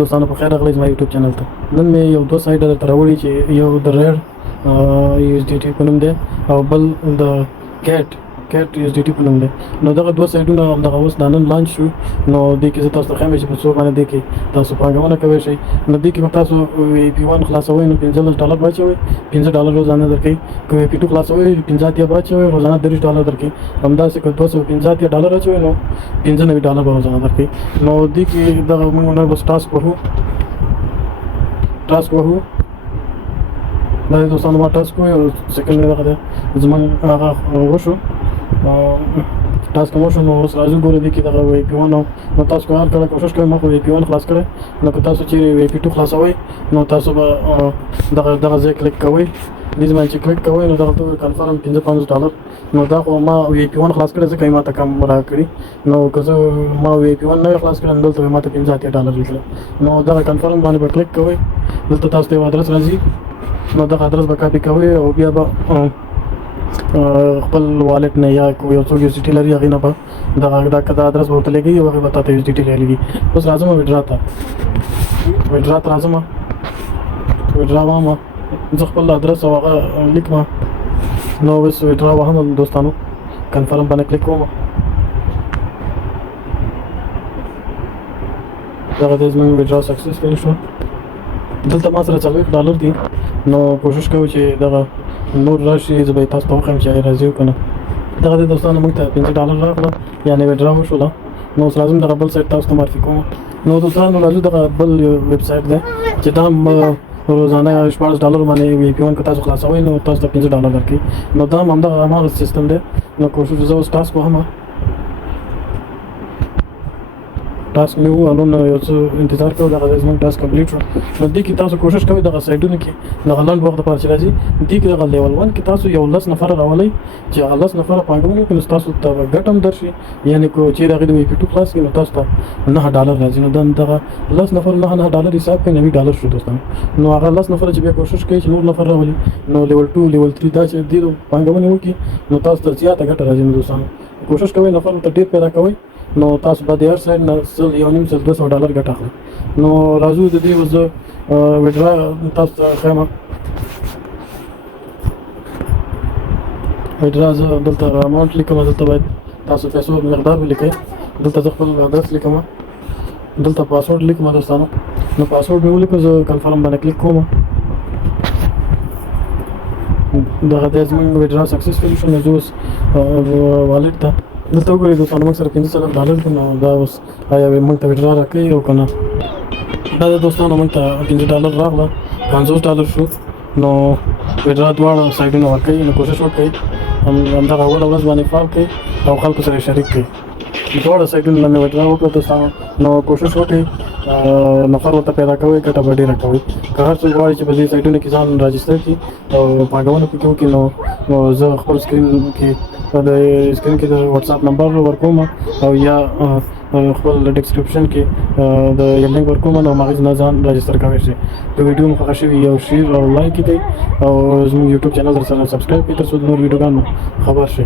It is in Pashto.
دوستانو په خیر راغلی زما یوټیوب چینل ته. نن مې یو دوه سایټ درته راوړي چې یو د ریډ USDT په نوم دی او بل د کیټ USDT په نوم دی. نو دغه دوه سایټونه همدغه اوس دا نن لانچ شو. نو دې کې زه تاسو ته ښیم چې په څو باندې دې کې تاسو پانګونه کولی شئ. نو دې کې به تاسو VP1 خلاصوئ نو $15 واچوئ، $15 روزانه درکوي. که VP2 خلاصوئ 15 اتیا به واچوئ، روزانه $30 درکوي. همداسې که $215 اچوئ نو $95 به روزانه درکوي. نو دې کې دغه موږ نن بس ټاسک وهو دا دوستانو ما ټاسک وویل سیکنډ دغه دی زموږ هغه وشو ټاسک مو شو. نو اوس راځو ګورو دې کې دغه VP1 نو تاسو هر کله کوشش کوئ ما خو VP1 خلاص کړی. نو که تاسو چیرې VP2 خلاصوئ نو تاسو به دغه ځای کلیک کوئ. دې باندې چې کلیک کوئ نو دغه کنفرم $55. نو دا خو ما VP1 خلاص کړی ځکه یې ماته کم راکړي. نو که زه ما VP1 نه خلاص کړم دلته ماته $15 لیکلی. نو دغه کنفرم باندې به کلیک کوئ. دلته تاسو ته یو ادرس راځي. نو دغه ادرس به کاپي کوئ او بیا به خپل والټ نه یا یو څوک USDT لري هغې نه به دغه ادرس به ورته لګوي او هغې به تا ته USDT لګي. اوس راځم ویډرا ته راځم ویډرا وایم زه خپل ادرس او هغه لیکم. نو اوس ویډرا واهم دوستانو کنفرم باندې کلیک کوم. دغه دی زموږ ویډرا سکسسفل شو. دلته ما سره $40 دي. نو کوشش کوو چې دغه نور راشي زه به یې تاسو ته وښیم چې هغې راځي که نه. دغه دی دوستانو موږ ته $15 راغله یعنې ویډرا وشوله. نو اوس راځم دغه بل سایټ تاسو ته معرفي کوم. نو دوستانو راځو دغه بل یو ویب سایټ دی چې دا هم روزانه $14 باندې VP1 که تاسو خلاصوئ نو تاسو ته $15 درکوي. نو دا هم همدغه سیستم دی. نو کوشش زه اوس ټاسک وهم ټاسک مې ووهلو نو یو څه انتظار کوو دغه زموږ ټاسک کمپلیټ شو. نو دې کې تاسو کوشش کوئ دغه سایټونو کې دغه لنډ وخت لپاره چې راځي دې کې دغه لیول 1 کې تاسو یو 10 نفره راولئ چې هغه 10 نفره پانګونه وکړي نو تاسو ته به ګټه هم درشي. یعنې که چیرې هغې د VP2 خلاص کړي نو تاسو ته $9 راځي. نو دغه 10 نفر $9 حساب کوي $90 شو دوستانو. نو هغه 10 نفره چې بیا کوشش کوي چې نور نفر راولي نو لیول 2 لیول 3 دا چې دې پانګونه وکړي نو تاسو ته زیاته ګټه راځي. نو دوستانو کوشش کوئ نفر ته ډېر پیدا کوئ نو تاسو به د هر سایډ نه $1.5-200 ګټه اخلئ. نو راځو د دې زه ویډرا تاسو ته ښیم. ویډرا زه دلته اماونټ لیکم. دلته باید تاسو پیسو مقدار ولیکئ. دلته زه خپل ادرس لیکم. دلته پاسورډ لیکم دوستانو. نو پاسورډ مې ولیکم زه کنفرم باندې کلیک کوم. دغه دی زموږ ویډرا سکسسفل شو. نو زه اوس والټ ته دلته وګورئ دوستانو موږ سره $15 دي. نو دا اوس آیا موږ ته ویډرا راکوي او که نه. دا د دوستانو موږ ته $15 راغله $50 شو. نو ویډرا دواړه سایډونه ورکوي. نو کوشش وکړئ همدغه اوله ورځ باندې فعال کړئ او خلکو سره شریک کړئ. دواړه سایډونه مې ویډرا وکړه دوستانو. نو کوشش وکړئ نفر ورته پیدا کوئ ګټه به ډېره کوئ. که هر څوک غواړي چې په دې سایټونو کې ځان راجسټر کړي او پانګونه پکې وکړي نو زه خپل سکرین کې د واتساپ نمبر ورکوم او یا خپل ډسکرپشن کې د یو لینک ورکوم نو هغې نه ځان راجسټر کولی شئ. که ویډیو مو خوښه شوي یو شیر او لایک یې کړئ او زموږ یوټیوب چینل سره سبسکرایب کړئ تر څو د نور ویډیوګانو خبر شئ.